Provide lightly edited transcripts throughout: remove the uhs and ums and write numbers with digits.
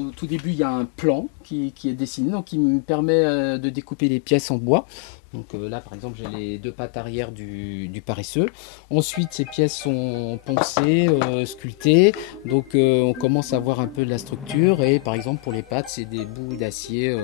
Au tout début, il y a un plan qui est dessiné, donc qui me permet de découper les pièces en bois. Donc là, par exemple, j'ai les deux pattes arrière du paresseux. Ensuite, ces pièces sont poncées, sculptées. Donc on commence à voir un peu de la structure. Et par exemple, pour les pattes, c'est des bouts d'acier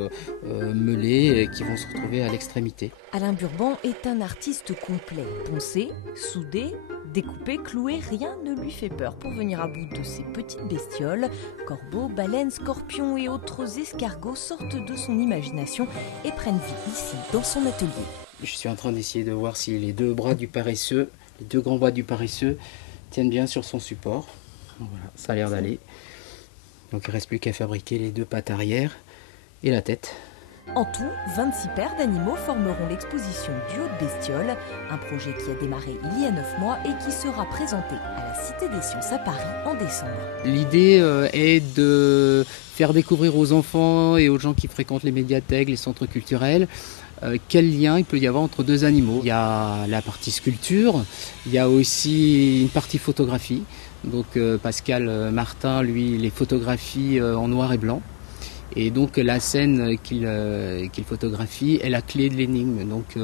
meulés qui vont se retrouver à l'extrémité. Alain Burban est un artiste complet. Poncer, souder, découper, clouer, rien ne lui fait peur pour venir à bout de ces petites bestioles. Corbeaux, baleines, scorpions et autres escargots sortent de son imagination et prennent vie ici, dans son atelier. Je suis en train d'essayer de voir si les deux bras du paresseux, les deux grands bras du paresseux, tiennent bien sur son support. Voilà, ça a l'air d'aller. Donc il ne reste plus qu'à fabriquer les deux pattes arrière et la tête. En tout, 26 paires d'animaux formeront l'exposition du Haut de Bestiole, un projet qui a démarré il y a 9 mois et qui sera présenté à la Cité des Sciences à Paris en décembre. L'idée est de faire découvrir aux enfants et aux gens qui fréquentent les médiathèques, les centres culturels, quel lien il peut y avoir entre deux animaux. Il y a la partie sculpture, il y a aussi une partie photographie. Donc Pascal Martin, lui, les photographie en noir et blanc. Et donc la scène qu'il photographie est la clé de l'énigme. Donc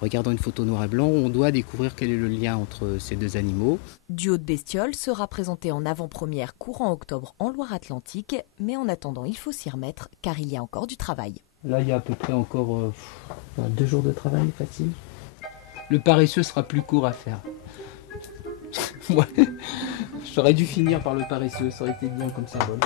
regardant une photo noir et blanc, on doit découvrir quel est le lien entre ces deux animaux. Du Haut de Bestiole sera présenté en avant-première courant octobre en Loire-Atlantique, mais en attendant, il faut s'y remettre car il y a encore du travail. Là, il y a à peu près encore 2 jours de travail facile. Le paresseux sera plus court à faire. Ouais. J'aurais dû finir par le paresseux, ça aurait été bien comme symbole.